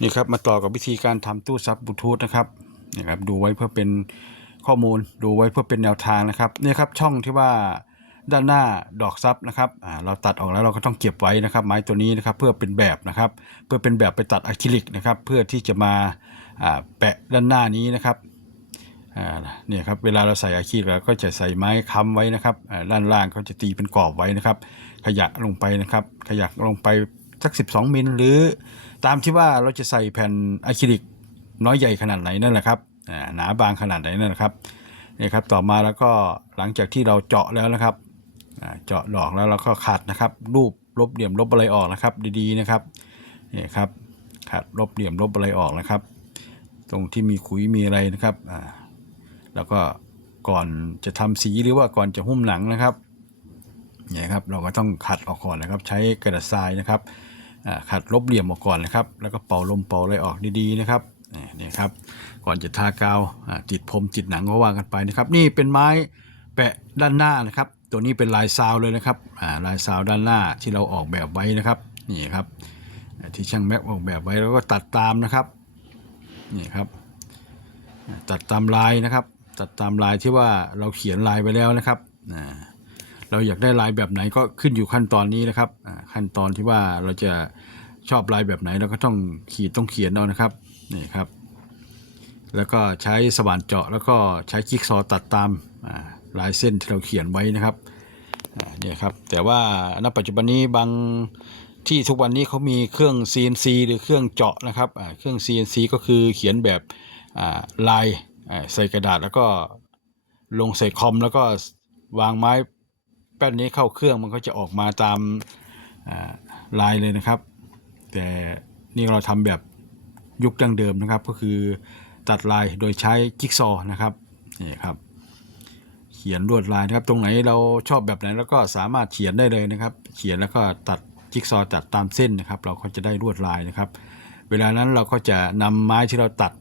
นี่ครับมาต่อกับวิธีการทำตู้ซับบลูทูธนะครับนี่ครับ ดูไว้เพื่อเป็นข้อมูลดูไว้เพื่อเป็นแนวทางนะครับนี่ครับช่องที่ว่าด้านหน้าดอกซับนะครับอ่าเราตัดออกแล้วเราก็ต้องเก็บไว้นะครับ ไม้ตัวนี้นะครับเพื่อเป็นแบบนะครับ เพื่อเป็นแบบไปตัดอะคริลิกนะครับ เพื่อที่จะมาแปะด้านหน้านี้นะครับอ่าเนี่ยครับเวลาเราใส่อะคริลิกเราก็จะใส่ไม้ค้ำไว้นะครับอ่าด้านล่างเขาจะตีเป็นกรอบไว้นะครับ ขยะลงไปนะครับ ขยักลงไป สัก 12 มิลหรือตามที่ว่าเราจะใส่แผ่นอะคริลิกน้อยใหญ่ขนาดไหนนั่นแหละครับหนาบางขนาดไหนนั่นแหละครับนี่ครับต่อมาแล้วก็หลังจากที่เราเจาะแล้วนะครับเจาะดอกแล้วเราก็ขัดนะครับ รูปลบเหลี่ยมลบอะไรออกนะครับ ดีๆนะครับนี่ครับขัดลบเหลี่ยมลบอะไรออกนะครับ ตรงที่มีขุยมีอะไรนะครับแล้วก็ก่อนจะทำสีหรือว่าก่อนจะหุ้มหนังนะครับเนี่ยครับเราก็ต้องขัดออกก่อนนะครับ ใช้กระดาษทรายนะครับ ขัดลบเหลี่ยมออกก่อนนะครับ แล้วก็เป่าลมเป่าอะไรออกดีๆนะครับนี่ครับ ก่อนจะทากาวอ่าติดผมติดหนังก็ว่ากันไปนะครับ นี่เป็นไม้แปะด้านหน้านะครับ ตัวนี้เป็นลายซาวเลยนะครับลายซาวด้านหน้าที่เราออกแบบไว้นะครับนี่ครับที่ช่างแม็กออกแบบไว้แล้วก็ตัดตามนะครับนี่ครับ ตัดตามลายนะครับ ตัดตามลายที่ว่าเราเขียนลายไว้แล้วนะครับอ่า เราอยากได้ลายแบบไหนก็ขึ้นอยู่ขั้นตอนนี้นะครับขั้นตอนที่ว่าเราจะชอบลายแบบไหนเราก็ต้องขีดต้องเขียนเอานะครับนี่ครับแล้วก็ใช้สว่านเจาะแล้วก็ใช้จิ๊กซอว์ตัดตามลายเส้นที่เราเขียนไว้นะครับเนี่ยครับแต่ว่าณปัจจุบันนี้บางที่ทุกวันนี้เขามีเครื่อง CNC หรือเครื่องเจาะนะครับเครื่อง CNC ก็คือเขียนแบบลายใส่กระดาษแล้วก็ลงใส่คอมแล้วก็วางไม้ แป้นนี้เข้าเครื่องมันก็จะออกมาตามลายเลยนะครับ แต่นี่เราทำแบบยุคดั้งเดิมนะครับ ก็คือตัดลายโดยใช้จิ๊กซอว์นะครับนี่ครับ เขียนลวดลายนะครับ ตรงไหนเราชอบแบบไหนแล้วก็สามารถเขียนได้เลยนะครับ เขียนแล้วก็ตัดจิ๊กซอว์ตัดตามเส้นนะครับ เราก็จะได้ลวดลายนะครับ เวลานั้นเราก็จะนำไม้ที่เราตัด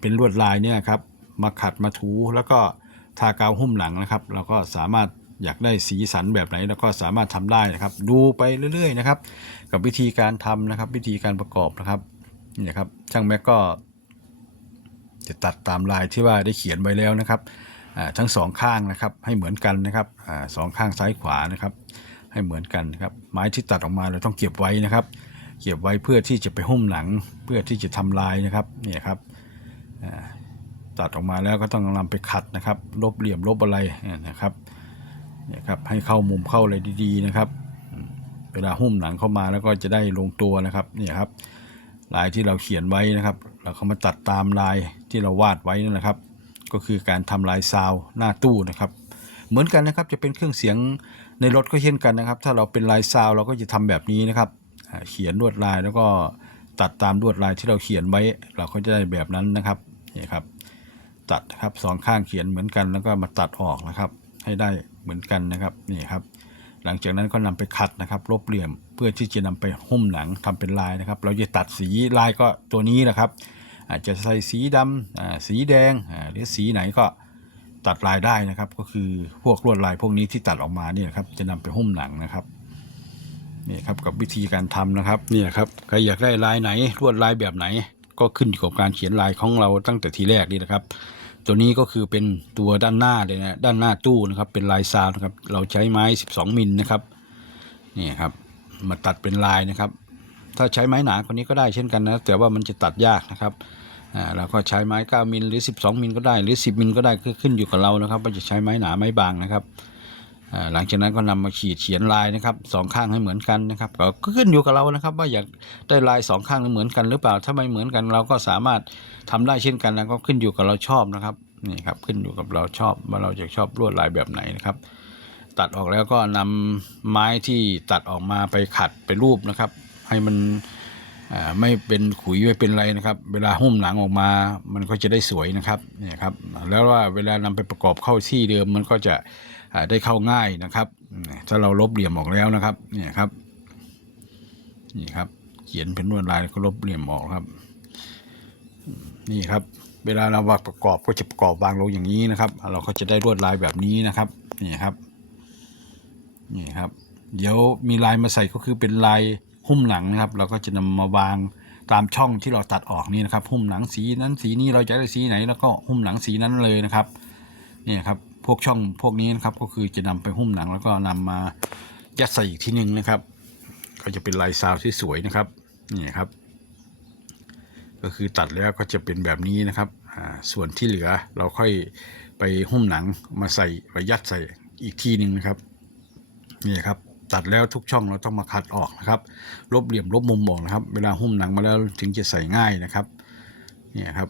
เป็นลวดลายเนี่ยครับมาขัดมาถูแล้วก็ทากาวหุ้มหลังนะครับ เราก็สามารถ อยากได้สีสันแบบไหนเราก็สามารถทำได้นะครับ ดูไปเรื่อย ๆ นะครับ กับวิธีการทำนะครับ วิธีการประกอบนะครับนี่ครับช่างแม็กก็ จะตัดตามลายที่ว่าได้เขียนไว้แล้วนะครับทั้งสองข้างนะครับ ให้เหมือนกันนะครับอสองข้างซ้ายขวานะครับ ให้เหมือนกันนะครับ ไม้ที่ตัดออกมาเราต้องเก็บไว้นะครับ เก็บไว้เพื่อที่จะไปหุ้มหนัง เพื่อที่จะทำลายนะครับนี่ครับตัดออกมาแล้วก็ต้องนำไปขัดนะครับ ลบเหลี่ยมลบอะไรนี่นะครับ นี่ยครับให้เข้ามุมเข้าอะไรดีๆนะครับ เวลาหุ้มหนังเข้ามาแล้วก็จะได้ลงตัวนะครับเนี่ยครับลายที่เราเขียนไว้นะครับ เราก็มาตัดตามลายที่เราวาดไว้นั่นแหละครับ ก็คือการทำลายซาวหน้าตู้นะครับ เหมือนกันนะครับจะเป็นเครื่องเสียงในรถก็เช่นกันนะครับ ถ้าเราเป็นลายซาวเราก็จะทำแบบนี้นะครับ เขียนลวดลายแล้วก็ตัดตามลวดลายที่เราเขียนไว้ เราก็จะได้แบบนั้นนะครับนี่ครับ ตัดครับสองข้างเขียนเหมือนกันแล้วก็มาตัดออกนะครับ ให้ได้ เหมือนกันนะครับนี่ครับ หลังจากนั้นก็นำไปขัดนะครับลบเหลี่ยมเพื่อที่จะนำไปหุ้มหนังทำเป็นลายนะครับ เราจะตัดสีลายก็ตัวนี้นะครับ อาจจะใส่สีดำอ่าสีแดงหรือสีไหนก็ตัดลายได้นะครับ ก็คือพวกลวดลายพวกนี้ที่ตัดออกมาเนี่ยครับจะนำไปหุ้มหนังนะครับนี่ครับกับวิธีการทำนะครับนี่ครับใครอยากได้ลายไหนลวดลายแบบไหน ก็ขึ้นอยู่กับการเขียนลายของเราตั้งแต่ทีแรกนี่นะครับ ตัวนี้ก็คือเป็นตัวด้านหน้าเลยนะด้านหน้าตู้นะครับ เป็นลายซาวนะครับ เราใช้ไม้ 12 มิลนะครับนี่ครับ มาตัดเป็นลายนะครับ ถ้าใช้ไม้หนาคนนี้ก็ได้เช่นกันนะ แต่ว่ามันจะตัดยากนะครับอ่าเราก็ใช้ไม้ 9 มิลหรือ 12 มิลก็ได้หรือ 10 มิลก็ได้คือขึ้นอยู่กับเรานะครับว่าจะใช้ไม้หนาไม้บางนะครับ หลังจากนั้นก็นำมาขีดเขียนลายนะครับสองข้างให้เหมือนกันนะครับก็ขึ้นอยู่กับเรานะครับ ว่าอยากได้ลายสองข้างเหมือนกันหรือเปล่าถ้าไม่เหมือนกันเราก็สามารถทำได้เช่นกันนะก็ขึ้นอยู่กับเราชอบนะครับนี่ครับขึ้นอยู่กับเราชอบว่าเราจะชอบลวดลายแบบไหนนะครับ ตัดออกแล้วก็นำไม้ที่ตัดออกมาไปขัดไปรูปนะครับ ให้มันไม่เป็นขุยไม่เป็นอะไรนะครับ เวลาหุ้มหนังออกมา มันก็จะได้สวยนะครับเนี่ยครับแล้วว่าเวลานำไปประกอบเข้าที่เดิมมันก็จะ ได้เข้าง่ายนะครับ ถ้าเราลบเหลี่ยมออกแล้วนะครับเนี่ยครับนี่ครับ เขียนเป็นลวดลายก็ลบเหลี่ยมออกครับ นี่ครับ เวลาเราวาประกอบก็จะประกอบวางลงอย่างนี้นะครับ เราก็จะได้ลวดลายแบบนี้นะครับนี่ครับนี่ครับ เดี๋ยวมีลายมาใส่ก็คือเป็นลายหุ้มหนังนะครับ เราก็จะนำมาวางตามช่องที่เราตัดออกนี่นะครับ หุ้มหนังสีนั้นสีนี้เราจะได้สีไหน แล้วก็หุ้มหนังสีนั้นเลยนะครับนี่ครับ พวกช่องพวกนี้นะครับก็คือจะนำไปหุ้มหนังแล้วก็นำมายัดใส่อีกทีหนึ่งนะครับ ก็จะเป็นลายซาวที่สวยนะครับนี่ครับ ก็คือตัดแล้วก็จะเป็นแบบนี้นะครับส่วนที่เหลือเราค่อยไปหุ้มหนังมาใส่ไปยัดใส่อีกทีหนึ่งนะครับนี่ครับตัดแล้วทุกช่องเราต้องมาคัดออกนะครับลบเหลี่ยมลบมุมออกนะครับ เวลาหุ้มหนังมาแล้วถึงจะใส่ง่ายนะครับเนี่ยครับ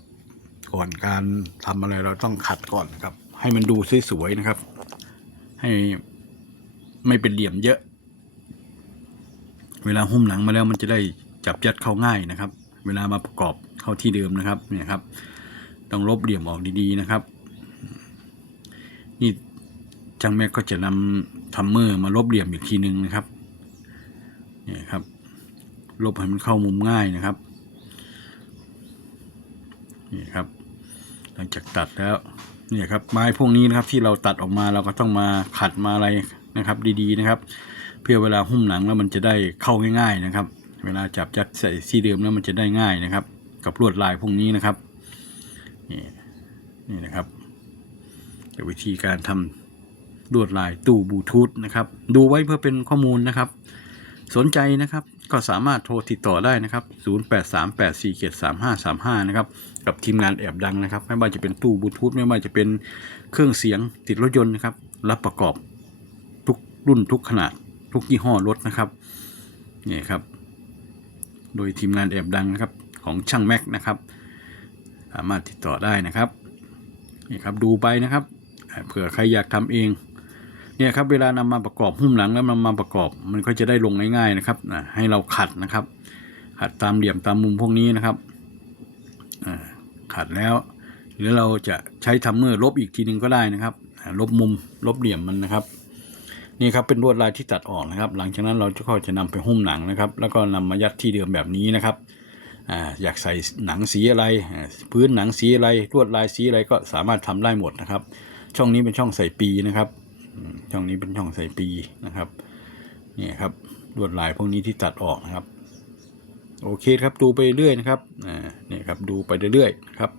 ก่อนการทำอะไรเราต้องขัดก่อนนะครับ ให้มันดูสวยๆนะครับ ให้ไม่เป็นเหลี่ยมเยอะ เวลาหุ้มหนังมาแล้วมันจะได้จับยัดเข้าง่ายนะครับ เวลามาประกอบเข้าที่เดิมนะครับ เนี่ยครับ ต้องลบเหลี่ยมออกดีๆนะครับ นี่ช่างแม็กก็จะนำทัมเมอร์มาลบเหลี่ยมอีกทีหนึ่งนะครับ เนี่ยครับ ลบให้มันเข้ามุมง่ายนะครับนี่ครับ หลังจากตัดแล้ว เนี่ยครับไม้พวกนี้นะครับที่เราตัดออกมาเราก็ต้องมาขัดมาอะไรนะครับ ดีๆนะครับ เพื่อเวลาหุ้มหนังแล้วมันจะได้เข้าง่าย ๆนะครับ เวลาจับยัดใส่ที่เดิมแล้วมันจะได้ง่ายนะครับ กับลวดลายพวกนี้นะครับนี่นี่นะครับเดี๋ยววิธีการทำลวดลายตู้บลูทูธนะครับ ดูไว้เพื่อเป็นข้อมูลนะครับ สนใจนะครับ ก็สามารถโทรติดต่อได้นะครับ 0838473535 นะครับ กับทีมงานแอบดังนะครับ ไม่ว่าจะเป็นตู้บลูทูธไม่ว่าจะเป็นเครื่องเสียงติดรถยนต์นะครับ รับประกอบทุกรุ่นทุกขนาด ทุกยี่ห้อรถนะครับ นี่ครับ โดยทีมงานแอบดังนะครับของช่างแม็กนะครับ สามารถติดต่อได้นะครับ นี่ครับดูไปนะครับ เผื่อใครอยากทำเอง เนี่ยครับเวลานำมาประกอบหุ้มหลังแล้วนำมาประกอบ มันก็จะได้ลงง่ายๆนะครับให้เราขัดนะครับ ขัดตามเหลี่ยมตามมุมพวกนี้นะครับอ่าขัดแล้ว หรือเราจะใช้ทัมเมอร์ลบอีกทีหนึ่งก็ได้นะครับ ลบมุมลบเหลี่ยมมันนะครับ นี่ครับเป็นลวดลายที่ตัดออกนะครับ หลังจากนั้นเราจะก็จะนำไปหุ้มหนังนะครับ แล้วก็นำมายัดที่เดิมแบบนี้นะครับอ่าอยากใส่หนังสีอะไร พื้นหนังสีอะไรลวดลายสีอะไรก็สามารถทำได้หมดนะครับ ช่องนี้เป็นช่องใส่ปีนะครับ ช่องนี้เป็นช่องใส่ปีนะครับนี่ครับลวดลายพวกนี้ที่ตัดออกนะครับ โอเคครับดูไปเรื่อยนะครับอ่านี่ครับดูไปเรื่อยๆนะครับ